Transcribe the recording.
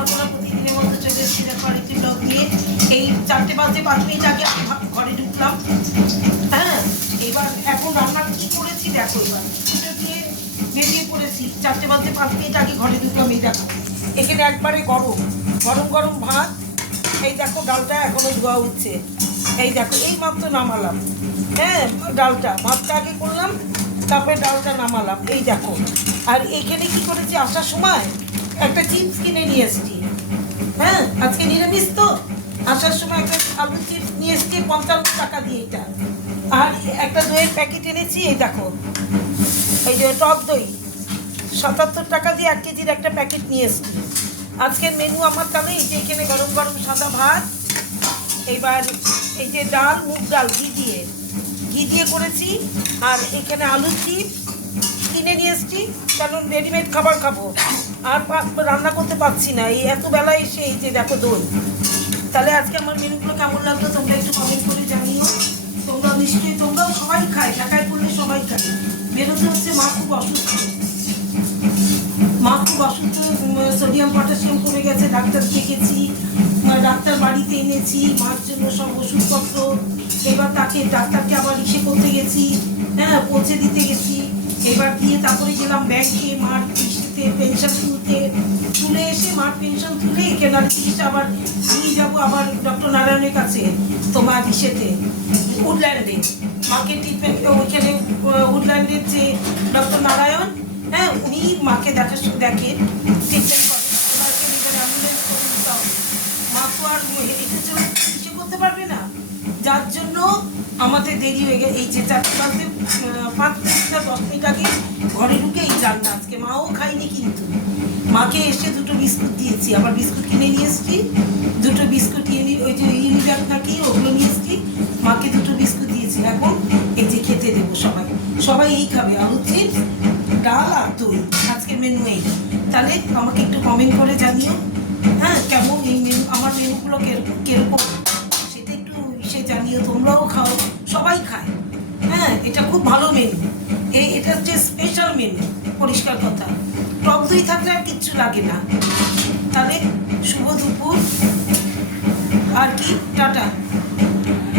সকালবেলা প্রতিদিনের মতো চলে এসেছি দেখো আরেকটি ব্লগ নিয়ে। এই 4:05 আগে আমি ঘরে ঢুকলাম। হ্যাঁ, এবার এখন রান্না কি করেছি দেখো। এবার পুজো দিয়ে বেরিয়ে পড়েছি, 4:05 আগে ঘরে ঢুকলাম। এই দেখো এখানে একবারে গরম গরম গরম ভাত। এই দেখো ডালটা এখনো ধোয়া উঠছে। এই দেখো এই মাত্র নামালাম। হ্যাঁ, ডালটা ভাতটা আগে করলাম, তারপরে ডালটা নামালাম। এই দেখো, আর এইখানে কি করেছি, আসার সময় একটা চিপস কিনে নিয়ে এসেছি। হ্যাঁ, আজকে নিরামিষ তো, আসার সময় একটা আলু চিপস নিয়ে এসেছি 55 টাকা দিয়ে। এটা আর একটা দইয়ের প্যাকেট এনেছি। এই দেখো, এই যে টক দই 77 টাকা দিয়ে 1 কেজির একটা প্যাকেট নিয়ে এসেছি। আজকের মেনু আমার তাহলে এই যে এখানে গরম গরম সাদা ভাত, এবার এই যে ডাল, মুগ ডাল ঘি দিয়ে করেছি, আর এখানে আলু চিপস কিনে নিয়ে এসেছি, কারণ রেডিমেড খাবার খাবো আর রান্না করতে পারছি না এই এত বেলা এসে। এই যে দেখো দই। তাহলে আজকে আমার মেনুগুলো কেমন লাগলো তোমরা একটু কমেন্ট করে জানিও। তোমরা নিশ্চয়ই, তোমরাও সবাই খায়, ঢাকায় পড়লে সবাই খায়। বেরোতে হচ্ছে মা খুব অসুস্থ, সোডিয়াম পটাশিয়াম কমে গেছে, ডাক্তার দেখেছি, ডাক্তার বাড়িতে এনেছি মার জন্য সব ওষুধপত্র। এবার তাকে ডাক্তারকে আবার ইসে করতে গেছি, হ্যাঁ পৌঁছে দিতে গেছি। এবার দিয়ে তারপরে গেলাম ব্যাংকে মার কিস্তিতে পেনশন তুলে এসে মার পেনশন তুলে কেনার চিকিৎসা আবার নিয়ে যাবো আবার ডক্টর নারায়ণের কাছে, তোমার ইসেতে উডল্যান্ডে মাকে ট্রিটমেন্ট। ওইখানে উডল্যান্ডের যে ডক্টর নারায়ণ, হ্যাঁ উনি মাকে দেখেন ট্রিটমেন্ট করেন। ওনাকে নিজের অ্যাম্বুলেন্স করে দিতে হবে। মা তো আর এটার জন্য কিছু করতে পারবে না, যার জন্য আমাদের দেরি হয়ে গেছে। এই যে 4:05 আগে ঘরে ঢুকে এই রান্না আজকে। মাও খাইনি, কিন্তু মাকে এসে 2টো বিস্কুট দিয়েছি, আবার বিস্কুট কিনে নিয়ে এসেছি। 2টো বিস্কুট ওই যে ইউনিব্যাগ নাকি ওগুলো নিয়ে এসেছি, মাকে 2টো বিস্কুট দিয়েছি। এখন এই যে খেতে দেবো সবাই এই খাবে, আলু চিপস, ডাল আর দই। আজকের মেনু এই। তাহলে আমাকে একটু কমেন্ট করে জানিও, হ্যাঁ কেমন এই মেনু, আমার মেনুগুলো কিরকম সেটা একটু সে জানিও। তোমরাও খাও, সবাই খায়। হ্যাঁ, এটা খুব ভালো মেনু। এটা হচ্ছে স্পেশাল মেনু, পরিষ্কার কথা। টক দই থাকলে আর কিচ্ছু লাগে না। তাহলে শুভ দুপুর আর কি, টাটা।